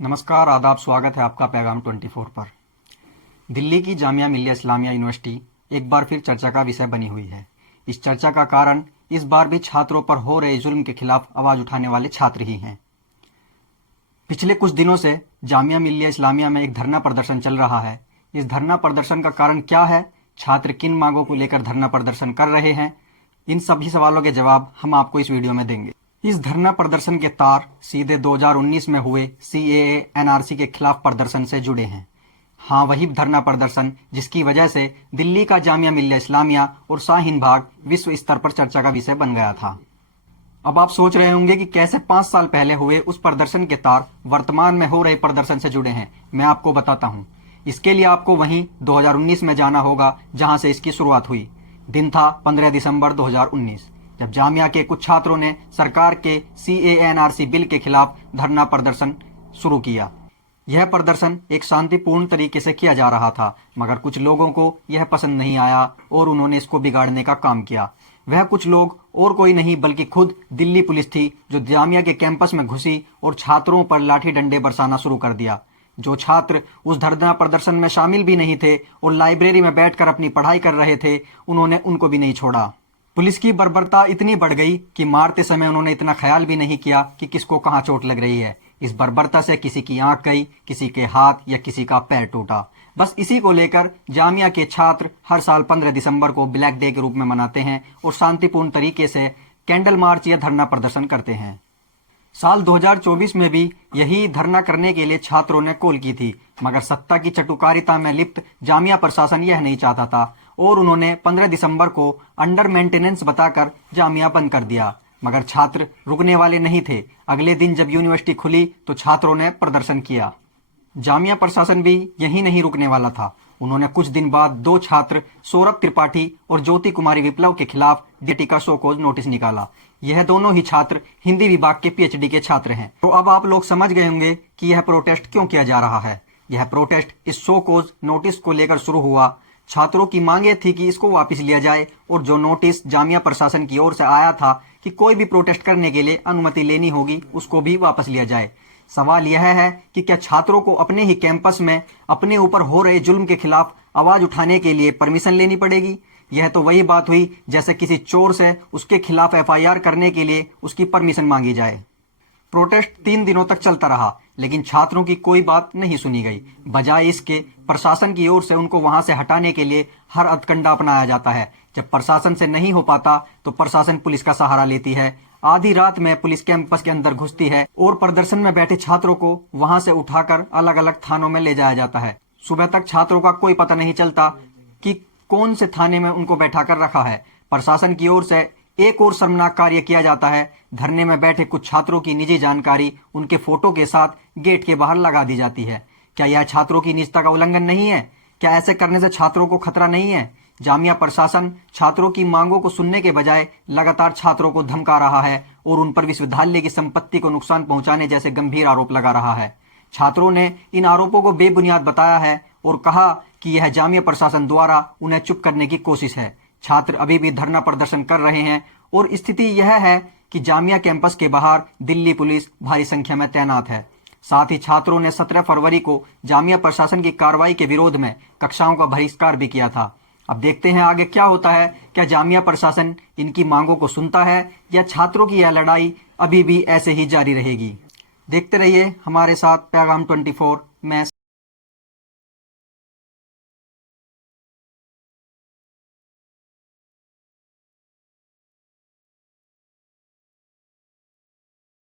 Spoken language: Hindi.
नमस्कार, आदाब, स्वागत है आपका पैगाम 24 पर। दिल्ली की जामिया मिल्लिया इस्लामिया यूनिवर्सिटी एक बार फिर चर्चा का विषय बनी हुई है। इस चर्चा का कारण इस बार भी छात्रों पर हो रहे जुल्म के खिलाफ आवाज उठाने वाले छात्र ही हैं। पिछले कुछ दिनों से जामिया मिल्लिया इस्लामिया में एक धरना प्रदर्शन चल रहा है। इस धरना प्रदर्शन का कारण क्या है, छात्र किन मांगों को लेकर धरना प्रदर्शन कर रहे हैं, इन सभी सवालों के जवाब हम आपको इस वीडियो में देंगे। इस धरना प्रदर्शन के तार सीधे 2019 में हुए CAA NRC के खिलाफ प्रदर्शन से जुड़े हैं। हाँ, वही धरना प्रदर्शन जिसकी वजह से दिल्ली का जामिया मिल्लिया इस्लामिया और शाहीन बाग विश्व स्तर पर चर्चा का विषय बन गया था। अब आप सोच रहे होंगे कि कैसे 5 साल पहले हुए उस प्रदर्शन के तार वर्तमान में हो रहे प्रदर्शन से जुड़े हैं। मैं आपको बताता हूँ। इसके लिए आपको वहीं 2019 में जाना होगा जहां से इसकी शुरुआत हुई। दिन था 15 दिसंबर 2019, जब जामिया के कुछ छात्रों ने सरकार के CAA NRC बिल के खिलाफ धरना प्रदर्शन शुरू किया। यह प्रदर्शन एक शांतिपूर्ण तरीके से किया जा रहा था, मगर कुछ लोगों को यह पसंद नहीं आया और उन्होंने इसको बिगाड़ने का काम किया। वह कुछ लोग और कोई नहीं बल्कि खुद दिल्ली पुलिस थी, जो जामिया के कैंपस में घुसी और छात्रों पर लाठी डंडे बरसाना शुरू कर दिया। जो छात्र उस धरना प्रदर्शन में शामिल भी नहीं थे और लाइब्रेरी में बैठकर अपनी पढ़ाई कर रहे थे, उन्होंने उनको भी नहीं छोड़ा। पुलिस की बर्बरता इतनी बढ़ गई कि मारते समय उन्होंने इतना ख्याल भी नहीं किया कि किसको कहां चोट लग रही है। इस बर्बरता से किसी की आंख गई, किसी के हाथ या किसी का पैर टूटा। बस इसी को लेकर जामिया के छात्र हर साल 15 दिसंबर को ब्लैक डे के रूप में मनाते हैं और शांतिपूर्ण तरीके से कैंडल मार्च या धरना प्रदर्शन करते हैं। साल 2024 में भी यही धरना करने के लिए छात्रों ने कॉल की थी, मगर सत्ता की चटुकारिता में लिप्त जामिया प्रशासन यह नहीं चाहता था और उन्होंने 15 दिसंबर को अंडर मेंटेनेंस बताकर जामिया बंद कर दिया। मगर छात्र रुकने वाले नहीं थे। अगले दिन जब यूनिवर्सिटी खुली तो छात्रों ने प्रदर्शन किया। जामिया प्रशासन भी यही नहीं रुकने वाला था। उन्होंने कुछ दिन बाद 2 छात्र सौरभ त्रिपाठी और ज्योति कुमारी विप्लव के खिलाफ DT का शो कॉज नोटिस निकाला। यह दोनों ही छात्र हिंदी विभाग के PhD के छात्र हैं। तो अब आप लोग समझ गए होंगे कि यह प्रोटेस्ट क्यों किया जा रहा है। यह प्रोटेस्ट इस शो कॉज नोटिस को लेकर शुरू हुआ। छात्रों की मांग थी कि इसको वापस लिया जाए और जो नोटिस जामिया प्रशासन की ओर से आया था कि कोई भी प्रोटेस्ट करने के लिए अनुमति लेनी होगी, उसको भी वापस लिया जाए। सवाल यह है कि क्या छात्रों को अपने ही कैंपस में अपने ऊपर हो रहे जुल्म के खिलाफ आवाज उठाने के लिए परमिशन लेनी पड़ेगी। यह तो वही बात हुई जैसे किसी चोर से उसके खिलाफ FIR करने के लिए उसकी परमिशन मांगी जाए। प्रोटेस्ट 3 दिनों तक चलता रहा, लेकिन छात्रों की कोई बात नहीं सुनी गई। बजाय इसके प्रशासन की ओर से उनको वहां से हटाने के लिए हर हथकंडा अपनाया जाता है। जब प्रशासन से नहीं हो पाता तो प्रशासन पुलिस का सहारा लेती है। आधी रात में पुलिस कैंपस के अंदर घुसती है और प्रदर्शन में बैठे छात्रों को वहां से उठाकर अलग अलग थानों में ले जाया जाता है। सुबह तक छात्रों का कोई पता नहीं चलता कि कौन से थाने में उनको बैठाकर रखा है। प्रशासन की ओर से एक और शर्मनाक कार्य किया जाता है। धरने में बैठे कुछ छात्रों की निजी जानकारी उनके फोटो के साथ गेट के बाहर लगा दी जाती है। क्या यह छात्रों की निजता का उल्लंघन नहीं है? क्या ऐसे करने से छात्रों को खतरा नहीं है? जामिया प्रशासन छात्रों की मांगों को सुनने के बजाय लगातार छात्रों को धमका रहा है और उन पर विश्वविद्यालय की संपत्ति को नुकसान पहुंचाने जैसे गंभीर आरोप लगा रहा है। छात्रों ने इन आरोपों को बेबुनियाद बताया है और कहा कि यह जामिया प्रशासन द्वारा उन्हें चुप करने की कोशिश है। छात्र अभी भी धरना प्रदर्शन कर रहे हैं और स्थिति यह है कि जामिया कैंपस के बाहर दिल्ली पुलिस भारी संख्या में तैनात है। साथ ही छात्रों ने 17 फरवरी को जामिया प्रशासन की कार्रवाई के विरोध में कक्षाओं का बहिष्कार भी किया था। अब देखते हैं आगे क्या होता है। क्या जामिया प्रशासन इनकी मांगों को सुनता है या छात्रों की यह लड़ाई अभी भी ऐसे ही जारी रहेगी? देखते रहिए हमारे साथ पैगाम 24। मैं